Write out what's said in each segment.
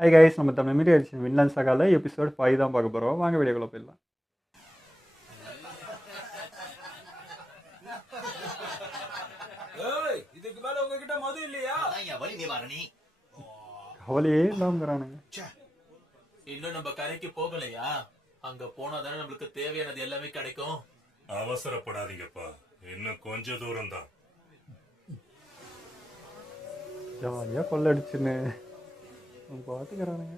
Hi guys, நம்ம Tamil media edition Vinland சகால episode 5 தான் பார்க்க போகிறோம். வாங்க வீடியோக்குள்ள போயிடலாம். இதுக்கு மேல உங்ககிட்ட மது இல்லையா? கவலையே இல்லாமங்கிறானுங்க. இன்னும் நம்ம கரைக்கு போகலையா? அங்க போனாதானே நம்மளுக்கு தேவையானது எல்லாமே கிடைக்கும். அவசரப்படாதீங்கப்பா, இன்னும் கொஞ்ச தூரம் தான். ஜாலியாக கொள்ளடிச்சுன்னு பார்த்துக்கிறானுங்க.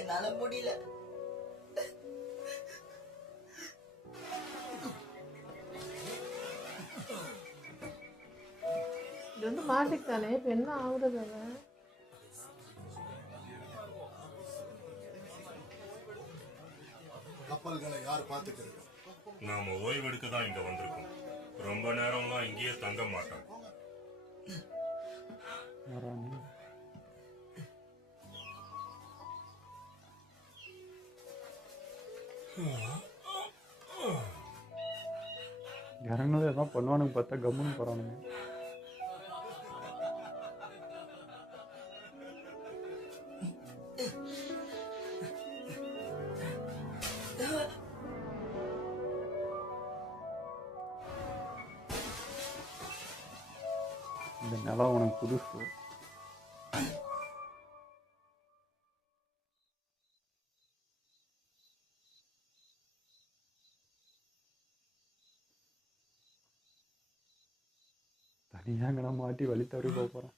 என்னால முடியல. இது வந்து மாட்டிக்கிட்டானே, இப்ப என்ன ஆகுறது? அவன் கப்பல்களை யார் பார்த்துக்கிறது? நாம ஓய்வெடுக்க தான் இங்க வந்திருக்கோம். ரொம்ப நேரம்லாம் இங்கேயே தங்க மாட்டோம். இறங்கினது எல்லாம் பண்ணுவானுங்க பார்த்தா கம்முன்னு போகிறானுங்க. இந்த நிலம் உனக்கு புதுசு. தனியாக நான் மாட்டி வழி தவறி போக போகிறேன்.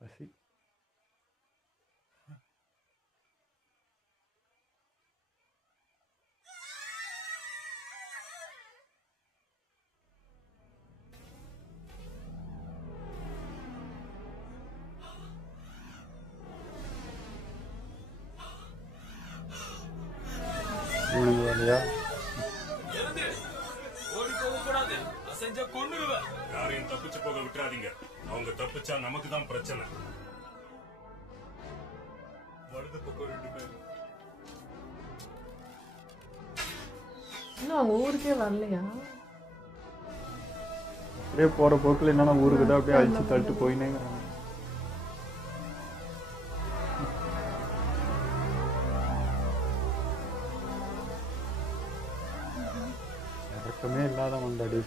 பசி. இவனுங்க வேலையா? ஓடி போக கூடாது, அசைஞ்ச கொன்னுடுவேன். யாரையும் தப்பிச்சு போக விட்டுறாதீங்க. அவங்க தப்பிச்சா நமக்கு தான் பிரச்சனை. வலது பக்கம் 2 பேர். இன்னும் அவங்க ஊருக்கே வரலையா? அப்படியே போகிற போக்கில் என்னென்ன ஊருக்கு தான் அப்படியே அழிச்சு தள்ளிட்டு போயினேங்கிறாங்க. இறக்கமே இல்லாத வந்தாடி.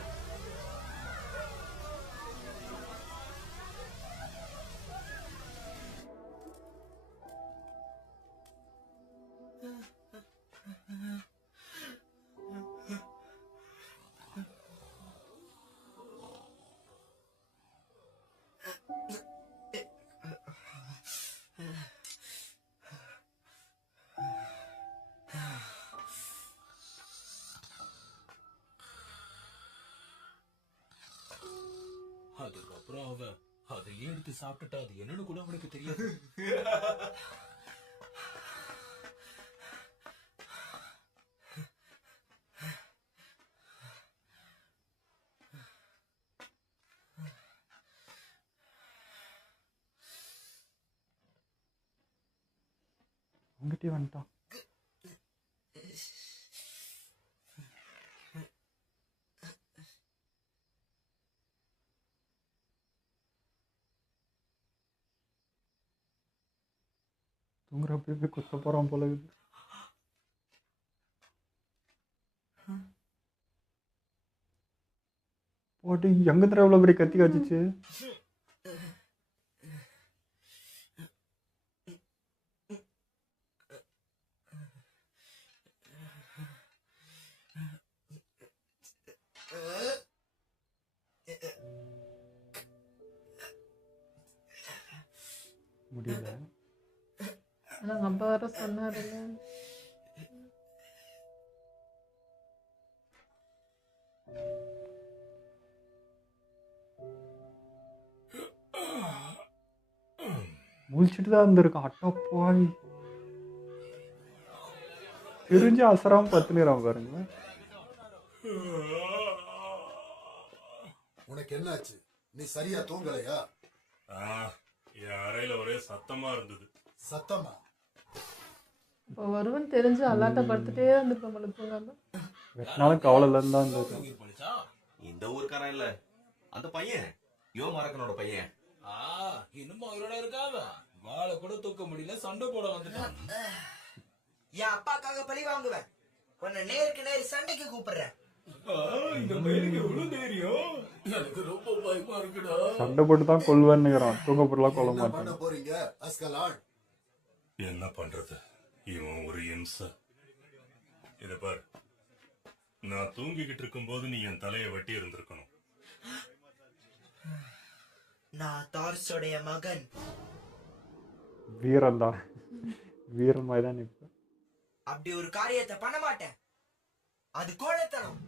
அதுக்கப்புறம் அவ அதையே எடுத்து சாப்பிட்டுட்டா. அது என்னன்னு கூட அவனுக்கு தெரியாது. அங்கிட்டே வந்துட்டான். தூங்குறப்ப போய் குத்த போகிறான் போல இருக்குது. போட்டு எங்க தர எவ்வளோ பெரிய கத்தி காய்ச்சிச்சு. முடியல. ஆனா உங்க அப்பா வேற சொன்னாருல்ல. முழிச்சிட்டு தான் இருந்திருக்கான். அட்டப்பாவி, தெரிஞ்சு அசராம பத்துனுறான் பாருங்க. உனக்கு என்னாச்சு? நீ சரியா தூங்கலையா? என் அறையில ஒரே சத்தமா இருந்தது. சத்தமா? இப்போ வருவன்னு தெரிஞ்சு அல்லாட்ட படுத்துட்டே இருந்துருப்பேன் போல தூங்காம. வெட்டினாலும் கவலையிலேருந்து தான் இருந்திருக்கான். இந்த ஊருக்காரன் இல்ல, அந்த பையன் யோ மரக்கனோட பையன். இன்னும் அவரோட இருக்காத வாழை கூட தூக்க முடியல, சண்டை போட வந்துட்டான். என் அப்பாக்காக பழி வாங்குவேன். உன்னை நேருக்கு நேர் சண்டைக்கு கூப்பிடுறேன். இந்த பையனுக்கு எவ்வளவு தைரியம்! எனக்கு ரொம்ப பயமா இருக்குடா. சண்டை போட்டு தான் கொல்வேன்னுங்கிறான். தூங்க போட்டுலாம் கொல்ல என்ன பண்ண மாட்டான். போறீங்க அஸ்கலான்? என்ன பண்றது, இவன் ஒரு இம்சை. இத பாரு, நான் தூங்கிக்கிட்டு இருக்கும்போது நீ என் தலையை வெட்டி இருந்திருக்கணும். நான் தார்ஸோடைய மகன். வீரன் தான், வீரன் மாதிரி தான் நிற்பேன். அப்படி ஒரு காரியத்தை பண்ண மாட்டேன். அது கோழைத்தனம்.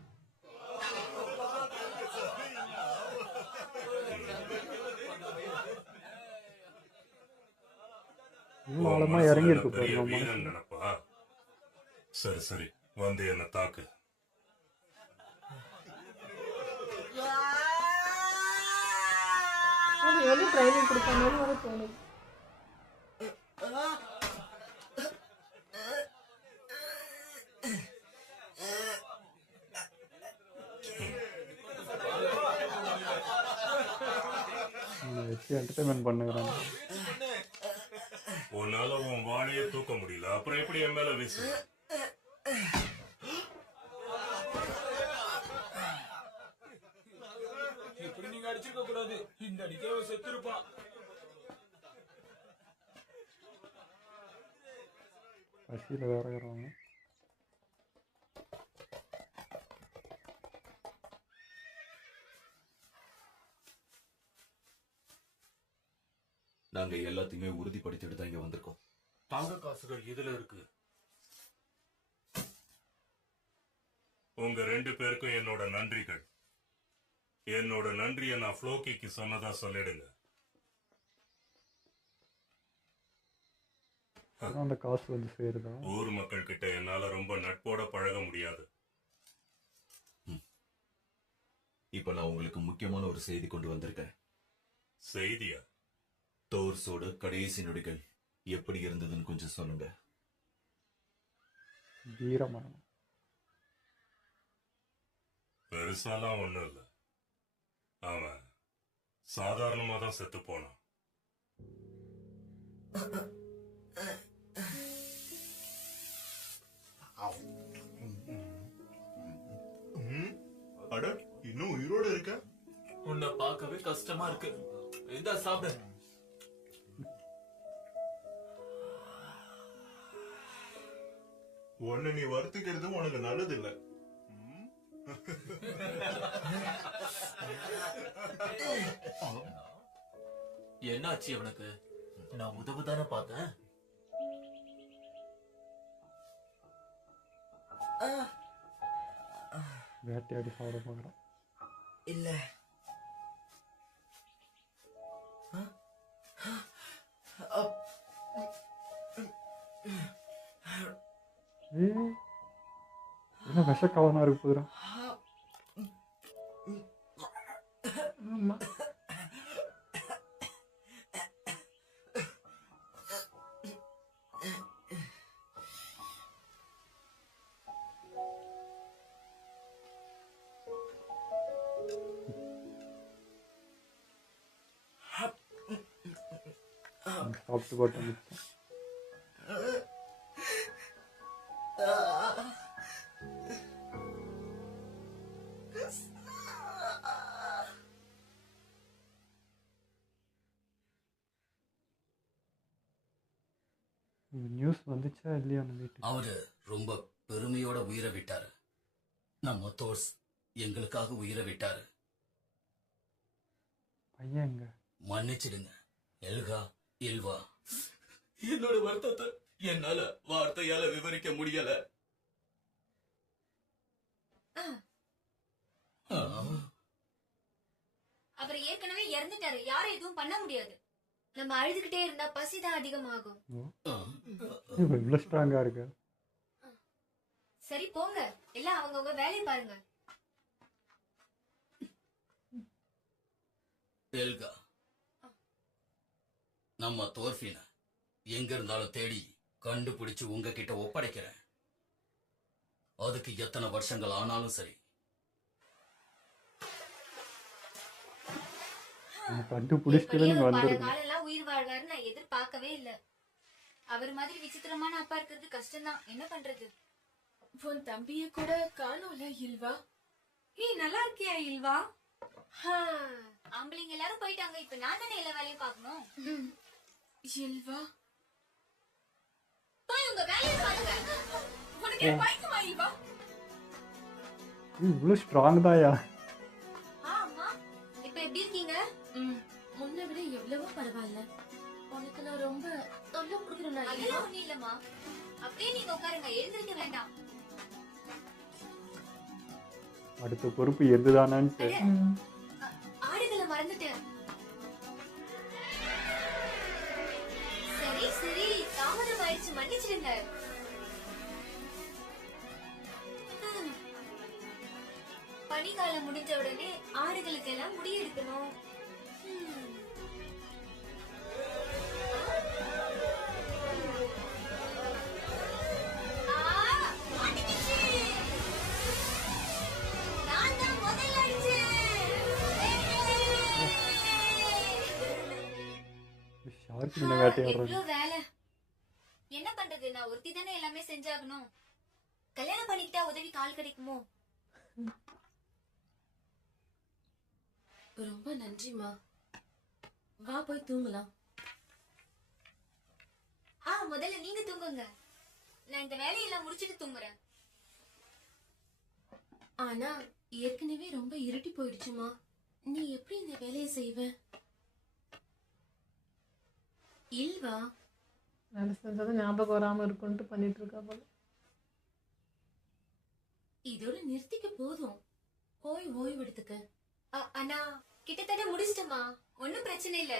இவ்வளோ ஆழமா இறங்கி இருக்கு பெரிய பாருங்க வீரன் மனசு. நினைப்பா? சரி சரி, வந்து என்ன தாக்கு. எவ்வளோ ட்ரைனிங் கொடுப்பாங்கன்னு வர தோணுது. வச்சு என்டர்டைன்மெண்ட் பண்ணுகிறாங்க. உன்னால உன் வாழையே தூக்க முடியல, அப்புறம் எப்படி என் மேல வீசு? இப்படி நீங்க அடிச்சிருக்க கூடாது. இந்த அடிக்க அவன் செத்துருப்பான். பசியில் வேற இருக்கிறவங்க. நாங்க எல்லாத்தையுமே உறுதிப்படுத்திட்டு தான் இங்க வந்திருக்கோம். தங்க காசுகள் இதுல இருக்கு. உங்க 2 பேருக்கும் என்னோட நன்றிகள். என்னோட நன்றியை நான் ஃப்ளோக்கிக்கு சொன்னதா சொல்லிடுங்க. அதான் அந்த காசு வந்து சேருதா? ஊர் மக்கள் கிட்ட என்னால ரொம்ப நட்போட பழக முடியாது. இப்ப நான் உங்களுக்கு முக்கியமான ஒரு செய்தி கொண்டு வந்திருக்கேன். செய்தியா? தோர்ஸோட கடைசி நொடிகள் எப்படி இருந்ததுன்னு கொஞ்சம் சொல்லுங்க. வீரமரணம். பெருசாலாம் ஒண்ணும் இல்ல. அவன் சாதாரணமா தான் செத்து போனான். அட, இன்னும் உயிரோட இருக்க? உன்னை பார்க்கவே கஷ்டமா இருக்கு. இந்தா சாப்பிடு. உன்னை நீ வருத்திக்கிறது உனக்கு நல்லது இல்ல. என்னாச்சு அவனுக்கு? நான் உதவுதானே பார்த்தேன். வேட்டையாடி சாப்பிட பார்க்குறான். இல்ல. என்ன விஷக்காலனா இருக்கு போதுரா. ஆமா. சாப்பிட்டு போட்டு வந்துச்சு. நியூஸ் வந்துச்சா இல்லையா அந்த வீட்டுக்கு? அவரு ரொம்ப பெருமையோட உயிரை விட்டாரு. நம்ம தோர்ஸ் எங்களுக்காக உயிரை விட்டாரு. பையன் எங்க? மன்னிச்சிடுங்க எல்கா, இல்வா, என்னோட வருத்தத்தை என்னால வார்த்தையால விவரிக்க முடியல. அவர் ஏற்கனவே இறந்துட்டாரு, யாரும் எதுவும் பண்ண முடியாது. நம்ம அழுதுகிட்டே இருந்தா பசிதான் அதிகமாகும். இவ்வளோ ஸ்ட்ராங்காக இருக்கு. சரி போங்க, எல்லாம் அவங்கவுங்க வேலையை பாருங்க. எல்கா, நம்ம தோர்ஃபின எங்க இருந்தாலும் தேடி கண்டுபிடிச்சு உங்ககிட்ட ஒப்படைக்கிறேன். அதுக்கு எத்தனை வருஷங்கள் ஆனாலும் சரி. கண்டுபிடிச்சிட்டு நீங்கள் பல வந்துருங்க. காலெல்லாம் உயிர் வாழ்வாரு நான் எதிர்பார்க்கவே இல்ல. அவர் மாதிரி விசித்திரமான அப்பா இருக்கிறது கஷ்டம்தான், என்ன பண்றது? உன் தம்பிய கூட காணோம்ல இல்வா. ஏய் நல்லா இருக்கியா இல்வா? ஆம்பளைங்க எல்லாரும் போயிட்டாங்க, இப்ப நான் தானே எல்லா வேலையும் பார்க்கணும். இல்வா போய் உங்க வேலையை பாருங்க. உனக்கு பைக்குமா இல்வா? இவ்வளோ ஸ்ட்ராங் தாயா. ஆமா, இப்ப எப்படி இருக்கீங்க? முன்ன விட எவ்வளவோ பரவாயில்ல. உனக்கு நான் ரொம்ப தொல்லை கொடுக்குறேன். அதெல்லாம் ஒண்ணும் இல்லம்மா, அப்படியே நீங்க உட்காருங்க, எழுந்திருக்க வேண்டாம். அடுத்த பொறுப்பு எதுதானான்ட்டு. ஆடுகளை மறந்துட்டேன். சரி சரி, தாமதம் ஆயிடுச்சு, மன்னிச்சிடுங்க. பனிக்காலம் முடிஞ்ச உடனே ஆடுகளுக்கு எல்லாம் முடி எடுக்கணும். ஷார்க் மீனை வேட்டையாடுறாங்க. எவ்வளவு வேலை. என்ன பண்றது, நான் ஒருத்தி தானே எல்லாமே செஞ்சாகணும். கல்யாணம் பண்ணிக்கிட்டா உதவி கால் கிடைக்குமோ? ரொம்ப நன்றிமா. வா போய் தூங்கலாம். முதல்ல நீங்க தூங்குங்க, நான் இந்த வேலையெல்லாம் முடிச்சிட்டு தூங்குறேன். ஆனா ஏற்கனவே ரொம்ப இருட்டி போயிடுச்சுமா. நீ எப்படி இந்த வேலையை செய்வ? இல்வா வேலை செஞ்சதும் ஞாபகம் வராம இருக்கும்ட்டு பண்ணிட்டு இருக்கா போல. இதோட நிறுத்திக்க போதும், போய் ஓய்வு எடுத்துக்க. அண்ணா கிட்டத்தட்ட முடிச்சிட்டமா, ஒன்னும் பிரச்சனை இல்ல.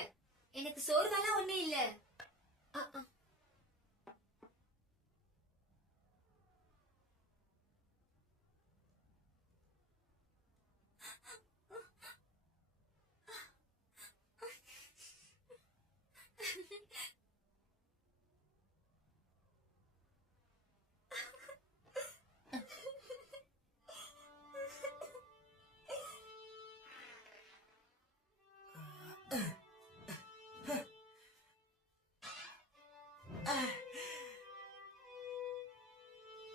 எனக்கு சோறுதெல்லாம் ஒண்ணும் இல்ல.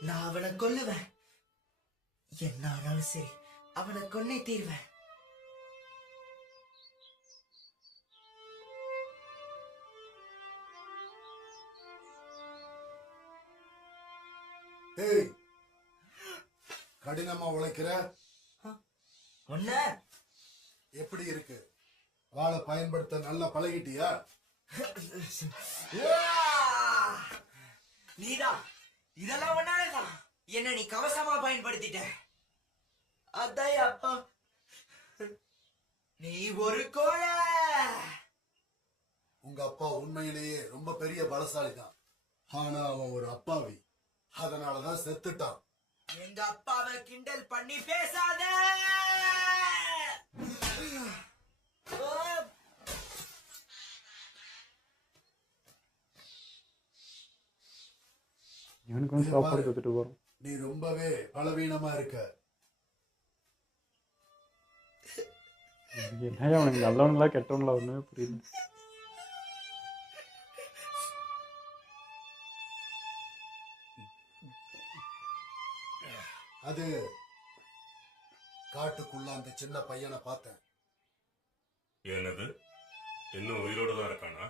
நான் அவனை கொல்லுவேன், என்ன ஆனாலும் சரி அவனை கொன்னே தீர்வேன். ஏய், கடினமா உழைக்கிற ஒன்ன எப்படி இருக்கு? வாளை பயன்படுத்த நல்லா பழகிட்டியா? நீதான், இதெல்லாம் ஒன்னாலதான் என்ன நீ கவசமா பயன்படுத்திட்ட. அதான் அப்பா, நீ ஒரு கோழை. உங்க அப்பா உண்மையிலேயே ரொம்ப பெரிய பலசாலி தான். ஆனா அவன் ஒரு அப்பாவி, அதனாலதான் செத்துட்டான். எங்க அப்பாவை கிண்டல் பண்ணி பேசாத. இவனுக்கு வந்து சாப்பாடு கொடுத்துட்டு போறோம். நீ ரொம்பவே பலவீனமா இருக்க. என்னையா அவனுக்கு நல்லவங்களா கெட்டவங்களா ஒண்ணுமே புரியல. அது காட்டுக்குள்ள அந்த சின்ன பையனை பார்த்தேன். என்னது, இன்னும் உயிரோட தான் இருக்கானா?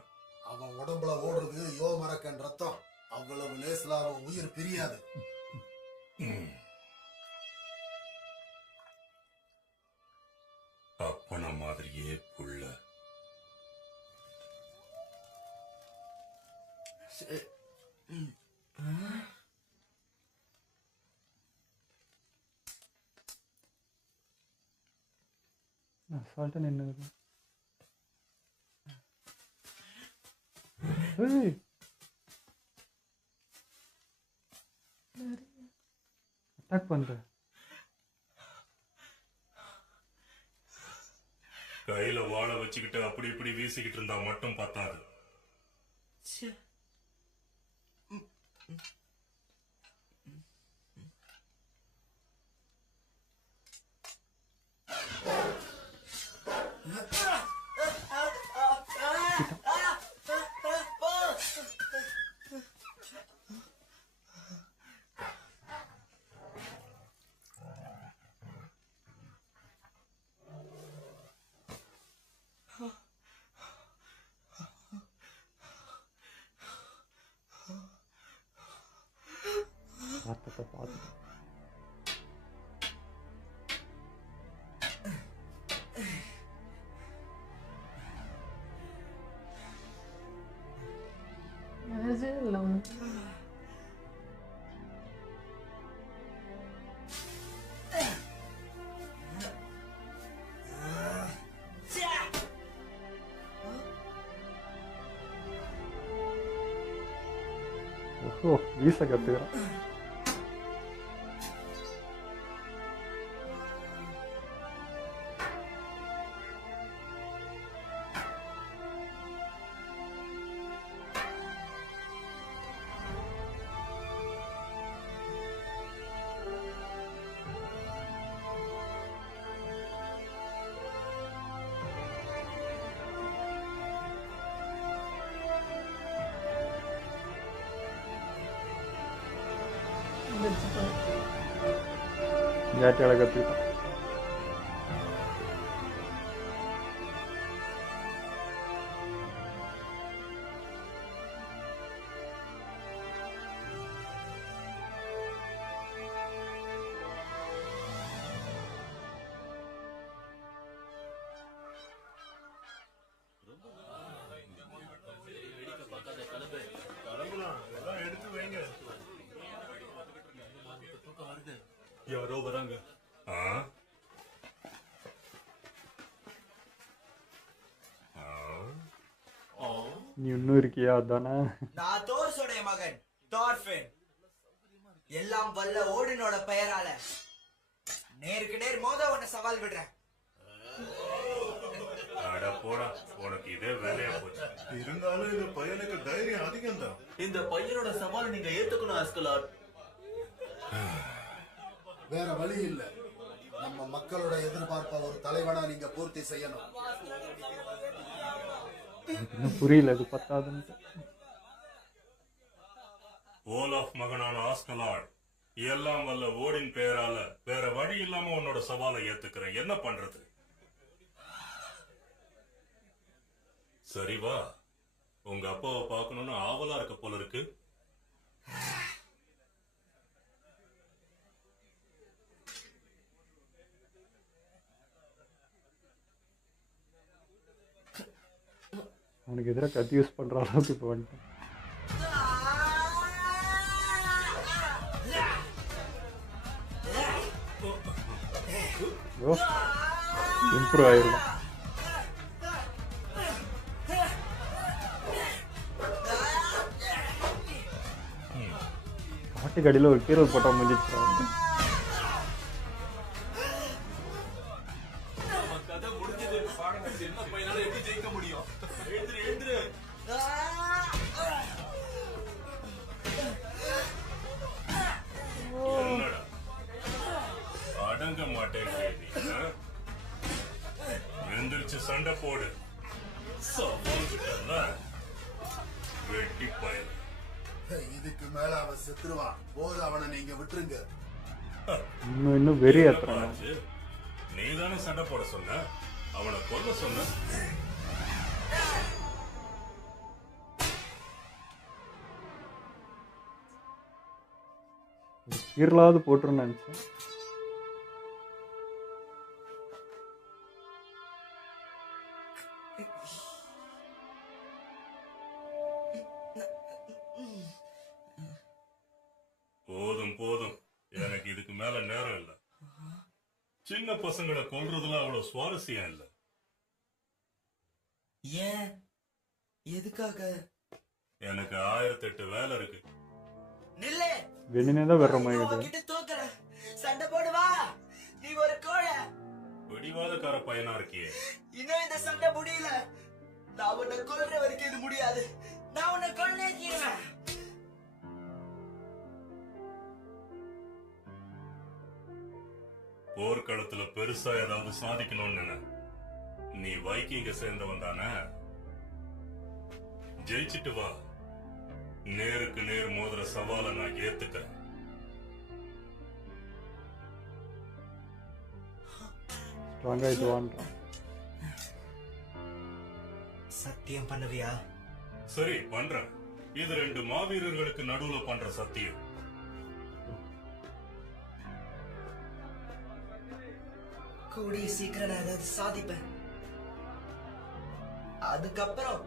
அவன் உடம்புல ஓடுறது யோமரக்கன் ரத்தம். அவ்வளவு லேசில அவன் உயிர் பிரியாது. அப்பன மாதிரியே புள்ள. அசால்ட்டா நின்னுது. ஏய் அட்டாக் பண்ற. கையில வாழை வச்சுக்கிட்டு அப்படி இப்படி வீசிக்கிட்டு இருந்தா மட்டும் பத்தாது. பார்த்து வீச கத்துக்கிறான். வேட்டையாட கத்துக்கிட்டான். கிளம்பலாம், எல்லாம் எடுத்து வைங்க. யாரோ வராங்க. நீ இன்னும் இருக்கியா? அதானே நான் தோர்ஸோடைய மகன் தார்ஃபின். எல்லாம் வல்ல ஓடினோட பெயரால நேருக்கு நேர் மோத உன்னை சவால் விடுறேன். அட போடா, உனக்கு இதே வேலையா போச்சு. இருந்தாலும் இந்த பையனுக்கு தைரியம் அதிகம் தான். இந்த பையனோட சவாலை நீங்க ஏத்துக்கணும் ஆஸ்கலாட். வேற வழி இல்ல. நம்ம மக்களோட எதிர்பார்ப்ப ஒரு தலைவனா நீங்க பூர்த்தி செய்யணும். எனக்கு இன்னும் புரியல, இது பத்தாதுன்ட்டு. ஓலாஃப் மகனான ஆஸ்கலாட், எல்லாம் வல்ல ஓடின் பெயரால வேற வழி இல்லாம உன்னோட சவாலை ஏத்துக்கிறேன். என்ன பண்றது? சரி வா, உங்க அப்பாவை பார்க்கணும்னு ஆவலா இருக்க போல இருக்கு. அவனுக்கு எதிராக கத்தி யூஸ் பண்ற அளவுக்கு இப்போ வந்துட்டேன். இம்ப்ரூவ் ஆயிருக்கும். காட்டுக்கு அடியில் ஒரு கீரல் போட்டால் முடிஞ்சிச்சு. கதை முடிஞ்சது. சின்ன பையனால எப்படி ஜெயிக்க முடியும்? எழுந்துரு எழுந்துரு. என்னடா அடங்க மாட்டேன், எந்திரிச்சு சண்டை போடு. வெட்டி பயன். இதுக்கு மேல அவன் செத்துருவான். போது, அவனை நீங்க விட்டுருங்க. இன்னும் வெறி ஏத்துறான். நீ தானே சண்டை போட சொன்ன, அவனை கொல்ல சொன்ன. கீரலாவது போட்டுருன்னு நினைச்சேன். சின்ன பசங்களை கொல்றதுல அவ்வளவு சுவாரஸ்யம் இல்ல. ஏன்? எதுக்காக? எனக்கு 1008 வேலை இருக்கு. நில்லே. வெண்ணினே தான் வர்ற மாதிரி இருக்குது. கிட்ட தூக்குற. சண்டை போடுவா. நீ ஒரு கோழை. பிடிவாதக்கார பையனா இருக்கியே. இன்னும் இந்த சண்டை முடியல. நான் உன்னை கொல்ற வரைக்கும் இது முடியாது. நான் உன்னை கொன்னே தீருவேன். போர்க்களத்துல பெருசா ஏதாவது சாதிக்கணும்னு நினை. நீ வைக்கிங்க சேர்ந்தவன் தானே? ஜெயிச்சிட்டு வா. நேருக்கு நேர் மோதுற சவாலை நான் ஏத்துக்கிறேன். ஸ்ட்ராங் ஆயிட்டு வான்றான். சத்தியம் பண்ணுவியா? சரி பண்றேன். இது 2 மாவீரர்களுக்கு நடுவுல பண்ற சத்தியம். கூடிய சீக்கிரம் நான் ஏதாவது சாதிப்பேன். அதுக்கப்புறம்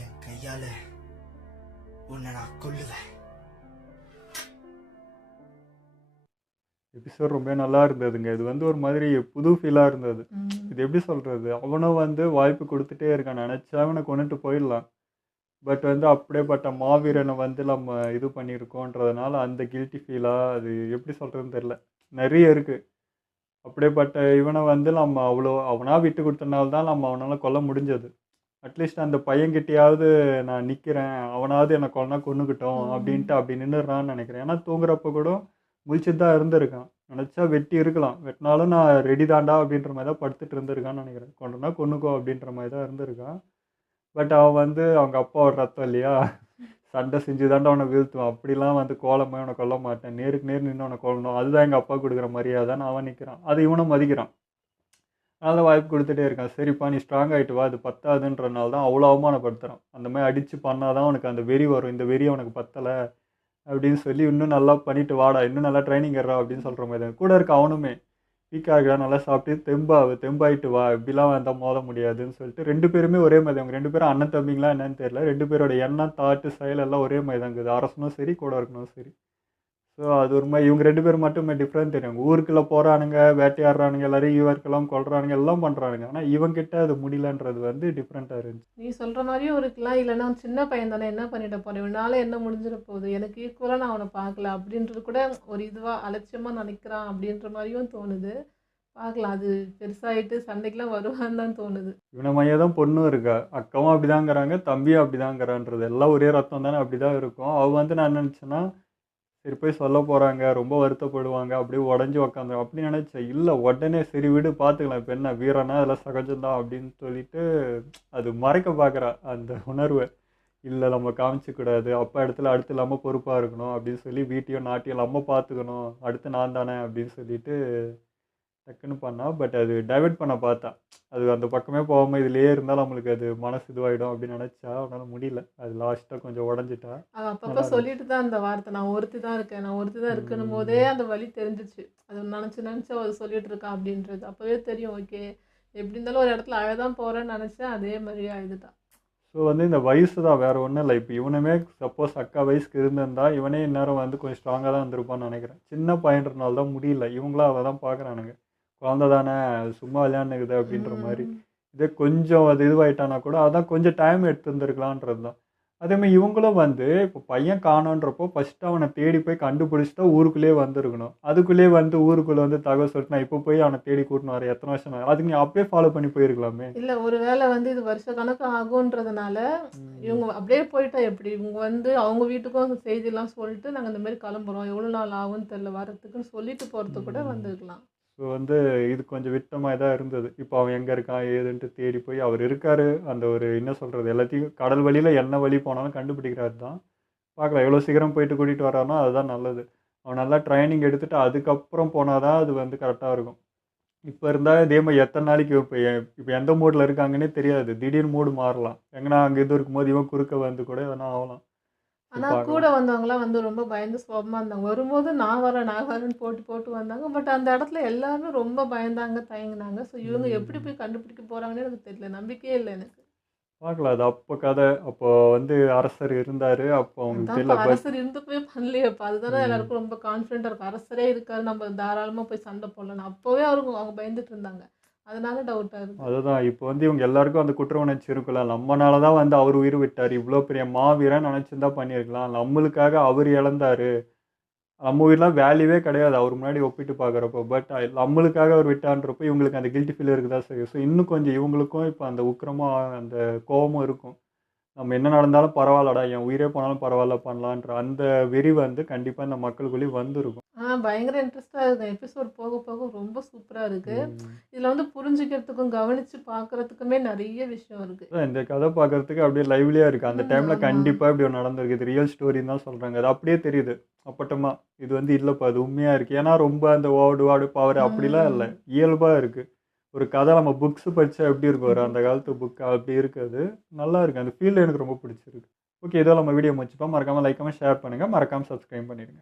என் கையால உன்னை நான் கொல்லுவேன். எபிசோட் ரொம்ப நல்லா இருந்ததுங்க. இது வந்து ஒரு மாதிரி புது ஃபீலாக இருந்தது. இது எப்படி சொல்கிறது, அவனும் வந்து வாய்ப்பு கொடுத்துட்டே இருக்கான். நினச்சா அவனை கொண்டுட்டு போயிடலாம். பட் வந்து அப்படியேப்பட்ட மாவீரனை வந்து நம்ம இது பண்ணியிருக்கோன்றதுனால அந்த கில்ட்டி ஃபீலாக அது எப்படி சொல்கிறதுன்னு தெரில. நிறைய இருக்குது. அப்படியேப்பட்ட இவனை வந்து நம்ம அவ்வளோ அவனாக விட்டு கொடுத்தனால தான் நம்ம அவனால் கொல்ல முடிஞ்சது. அட்லீஸ்ட் அந்த பையன்கிட்டயாவது நான் நிற்கிறேன், அவனாவது என்னை கொல்லனா கொன்னுக்கிட்டோம் அப்படின்ட்டு அப்படி நின்றுறான்னு நினைக்கிறேன். ஏன்னா தூங்குறப்ப கூட முழிச்சுட்டு தான் இருந்திருக்கான். நினச்சா வெட்டி இருக்கலாம், வெட்டினாலும் நான் ரெடி தாண்டா அப்படின்ற மாதிரி தான் படுத்துட்டு இருந்திருக்கான்னு நினைக்கிறேன். கொண்டுனா கொன்னுக்கோ அப்படின்ற மாதிரி தான் இருந்திருக்கான். பட் அவன் வந்து அவங்க அப்பாவோட ரத்தம் இல்லையா, சண்டை செஞ்சு தாண்டா அவனை வீழ்த்துவான். அப்படிலாம் வந்து கோலமாக அவனை கொல்ல மாட்டேன், நேருக்கு நேர் நின்று அவனை கொல்லணும், அதுதான் எங்கள் அப்பா கொடுக்குற மரியாதைன்னு அவன் நிற்கிறான். அது இவனும் மதிக்கிறான். அதனால் வாய்ப்பு கொடுத்துட்டே இருக்கான். சரிப்பா நீ ஸ்ட்ராங் ஆகிட்டு வா, அது பத்தாதுன்றனால தான் அவ்வளோ அவமானப்படுத்துகிறான். அந்த மாதிரி அடித்து பண்ணால் தான் அவனுக்கு அந்த வெறி வரும். இந்த வெறி அவனுக்கு பத்தலை அப்படின்னு சொல்லி இன்னும் நல்லா பண்ணிட்டு வாடா, இன்னும் நல்லா ட்ரைனிங் ஏறா அப்படின்னு சொல்கிற மாதிரி தான். கூட இருக்க அவனுமே வீக்காக இருக்கா, நல்லா சாப்பிட்டு தெம்பாயிட்டு வா, இப்படிலாம் வந்தால் மோத முடியாதுன்னு சொல்லிட்டு 2 பேருமே ஒரே மாதிரி. அவங்க 2 பேரும் அண்ணன் தம்பிங்களா என்னன்னு தெரியல. 2 பேரோட எண்ணம் தாட்டு செயல் எல்லாம் ஒரே மாதிரி தான் இருக்குது. அரசனும் சரி கூட இருக்கணும் சரி. ஸோ அது ஒரு மாதிரி இவங்க 2 பேர் மட்டுமே டிஃப்ரெண்ட் தெரியும். ஊருக்குள்ளே போகிறானுங்க, வேட்டையாடுறானுங்க, எல்லாரையும் இவருக்கெல்லாம் கொள்றானுங்க, எல்லாம் பண்ணுறானுங்க. ஆனால் இவங்கிட்ட அது முடியலன்றது வந்து டிஃப்ரெண்ட்டாக இருந்துச்சு. நீ சொல்கிற மாதிரியும் இருக்கலாம். இல்லைன்னா சின்ன பையன் தானே, என்ன பண்ணிட்ட போகிறேன், இவனால என்ன முடிஞ்சிட போகுது, எனக்கு ஈக்குவலாக நான் அவனை பார்க்கல அப்படின்றது கூட ஒரு இதுவாக அலட்சியமாக நினைக்கிறான் அப்படின்ற மாதிரியும் தோணுது. பார்க்கலாம், அது பெருசாகிட்டு சண்டைக்கெலாம் வருவான்னு தான் தோணுது. இவனை மைய தான் பொண்ணும் இருக்கா, அக்காவும் அப்படிதாங்கிறாங்க, தம்பியும் அப்படிதாங்கிறான்றது எல்லாம் ஒரே ரத்தம் தானே, அப்படி தான் இருக்கும். அவ வந்து நான் நினச்சேன்னா சரி போய் சொல்ல போகிறாங்க, ரொம்ப வருத்தப்படுவாங்க, அப்படியே உடஞ்சி உக்காந்துரும் அப்படி நினச்சேன். இல்லை உடனே சரி விடு பார்த்துக்கலாம், இப்போ என்ன வீரனா அதெல்லாம் சகஜம்தான் அப்படின்னு சொல்லிட்டு அது மறைக்க பார்க்குறா அந்த உணர்வை. இல்லை நம்ம காமிச்சிக்கூடாது, அப்பா இடத்துல அடுத்து இல்லாமல் பொறுப்பாக இருக்கணும் அப்படின்னு சொல்லி வீட்டையும் நாட்டையும் நம்ம பார்த்துக்கணும், அடுத்து நான் தானே அப்படின்னு சொல்லிட்டு டக்குன்னு பண்ணா. பட் அது டைவெர்ட் பண்ண பார்த்தா, அது அந்த பக்கமே போகாமல் இதுலேயே இருந்தாலும் நம்மளுக்கு அது மனசு இதுவாகிடும் அப்படின்னு நினச்சா அவனால் முடியல. அது லாஸ்ட்டாக கொஞ்சம் உடஞ்சிட்டா. அது அப்பப்போ சொல்லிட்டு தான் அந்த வார்த்தை, நான் ஒருத்தி தான் இருக்கேன், நான் ஒருத்தி தான் இருக்கணும் போதே அந்த வலி தெரிஞ்சிச்சு. அது நினச்சி அவள் சொல்லிட்டு இருக்கா அப்படின்றது அப்போவே தெரியும். ஓகே எப்படி இருந்தாலும் ஒரு இடத்துல அழதான் போகிறேன்னு நினச்சேன், அதே மாதிரி அழுதுட்டான். ஸோ வந்து இந்த வயசு தான், வேறு ஒன்றும் இல்லை. இப்போ இவனுமே சப்போஸ் அக்கா வயசுக்கு இருந்திருந்தா இவனே இந்நேரம் வந்து கொஞ்சம் ஸ்ட்ராங்காக தான் இருந்திருப்பான்னு நினைக்கிறேன். சின்ன பையன்றனால தான் முடியல. இவங்களாம் அதை தான் பார்க்குறானுங்க, குழந்த தானே சும்மா விளையாண்டுக்குது அப்படின்ற மாதிரி. இதே கொஞ்சம் அது இதுவாயிட்டானா கூட அதான் கொஞ்சம் டைம் எடுத்துருந்துருக்கலான்றது தான். அதேமாதிரி இவங்களும் வந்து இப்போ பையன் காணோன்றப்போ ஃபஸ்ட்டு அவனை தேடி போய் கண்டுபிடிச்சி தான் ஊருக்குள்ளேயே வந்துருக்கணும். அதுக்குள்ளேயே வந்து ஊருக்குள்ளே வந்து தகவல் சொல்லிட்டு நான் இப்போ போய் அவனை தேடி கூட்டின்னு வரேன், எத்தனை வருஷம் அதுக்கு நீ அப்பயே ஃபாலோ பண்ணி போயிருக்கலாமே. இல்லை ஒரு வேளை வந்து இது வருஷ கணக்கு ஆகுன்றதுனால இவங்க அப்படியே போயிட்டா எப்படி, இவங்க வந்து அவங்க வீட்டுக்கும் செய்தியெல்லாம் சொல்லிட்டு நாங்கள் இந்த மாதிரி கிளம்புறோம், எவ்வளோ நாள் ஆகும்னு தெரில வரத்துக்குன்னு சொல்லிட்டு போகிறது கூட வந்துருக்கலாம். ஸோ வந்து இது கொஞ்சம் விட்டமாக தான் இருந்தது. இப்போ அவன் எங்கே இருக்கான் ஏதுன்ட்டு தேடி போய் அவர் இருக்கார், அந்த ஒரு என்ன சொல்கிறது எல்லாத்தையும் கடல் வழியில் என்ன வழி போனாலும் கண்டுபிடிக்கிறாரு தான். பார்க்கலாம் எவ்வளோ சீக்கிரம் போயிட்டு கூட்டிகிட்டு வரானோ அதுதான் நல்லது. அவன் நல்லா ட்ரைனிங் எடுத்துகிட்டு அதுக்கப்புறம் போனால் தான் அது வந்து கரெக்டாக இருக்கும். இப்போ இருந்தால் இதே மாதிரி எத்தனை நாளைக்கு இப்போ எந்த மூடில் இருக்காங்கன்னே தெரியாது, திடீர்னு மூடு மாறலாம். எங்கன்னா அங்கே இது இருக்கும்போது இவன் குறுக்க வந்து கூட எதனா ஆகலாம். ஆனால் கூட வந்தவங்களாம் வந்து ரொம்ப பயந்து சோகமாக இருந்தாங்க. வரும்போது நான் வரேன்னு போட்டு வந்தாங்க. பட் அந்த இடத்துல எல்லாருமே ரொம்ப பயந்தாங்க, தயங்கினாங்க. ஸோ இவங்க எப்படி போய் கண்டுபிடிக்க போகிறாங்கன்னு எனக்கு தெரியல, நம்பிக்கையே இல்லை எனக்கு. பார்க்கலாம். அது அப்போ கதை. அப்போ வந்து அரசர் இருந்தாரு. அப்போ அவங்களுக்கு அதான்ப்பா தெரியல. அரசர் இருந்தப்பவே பண்ணலையேப்பா. அதுதானே ம். எல்லாருக்கும் ரொம்ப கான்ஃபிடென்ட்டா இருக்கும். அரசரே இருக்காரு, நம்ம தாராளமா போய் சண்டை போடலாம்ன்னு. அப்பவே அவங்க பயந்துட்டு இருந்தாங்க. அதனால டவுட்டா இருக்கு. அதுதான் இப்போ வந்து இவங்க எல்லாருக்கும் அந்த குற்ற உணர்ச்சி இருக்குல்ல. நம்மனால தான் வந்து அவர் உயிர் விட்டாரு. இவ்வளோ பெரிய மாவீரன் நினச்சிருந்தா பண்ணியிருக்கலாம். நம்மளுக்காக அவர் இழந்தாரு. நம்ம உயிர்லாம் வேல்யூவே கிடையாது அவர் முன்னாடி ஒப்பிட்டு பார்க்குறப்போ. பட் நம்மளுக்காக அவர் விட்டான்றப்போ இவங்களுக்கு அந்த கில்ட்டி ஃபீல் இருக்குதா சரி. ஸோ இன்னும் கொஞ்சம் இவங்களுக்கும் இப்போ அந்த உக்கிரமாக அந்த கோபமும் இருக்கும். நம்ம என்ன நடந்தாலும் பரவாயில்லடா, என் உயிரே போனாலும் பரவாயில்ல பண்ணலான்ற அந்த வெறி வந்து கண்டிப்பாக இந்த மக்களுக்குள்ளேயும் வந்துருக்கும். பயங்கர இன்ட்ரெஸ்டா இருக்கு. எபிசோட் போக போக ரொம்ப சூப்பரா இருக்கு. இதுல வந்து புரிஞ்சுக்கிறதுக்கும், கவனிச்சு பார்க்கறதுக்குமே நிறைய விஷயம் இருக்கு. அதான் இந்த கதை பார்க்கறதுக்கு அப்படியே லைவ்லியா இருக்கு. அந்த டைம்ல ஆமா. கண்டிப்பாக இப்படி ஒன்று நடந்திருக்கு. இது ரியல் ஸ்டோரின்னு தான் சொல்றாங்க. அது அப்படியே தெரியுது அப்பட்டமா. இது வந்து இல்லைப்பா அது உண்மையா இருக்கு. ஏன்னா ரொம்ப அந்த ஓடு பவர் அப்படிலாம் இல்லை, இயல்பா இருக்கு. ஒரு கதை நம்ம புக்ஸ் படிச்சா எப்படி இருக்கும், ஒரு அந்த காலத்து புக் அப்படி இருக்குது. நல்லா இருக்கு. அந்த ஃபீல் எனக்கு ரொம்ப பிடிச்சிருக்கு. ஓகே, இதோ நம்ம வீடியோ முடிச்சுப்போம். மறக்காம லைக் ஷேர் பண்ணுங்க. மறக்காம சப்ஸ்கிரைப் பண்ணிடுங்க.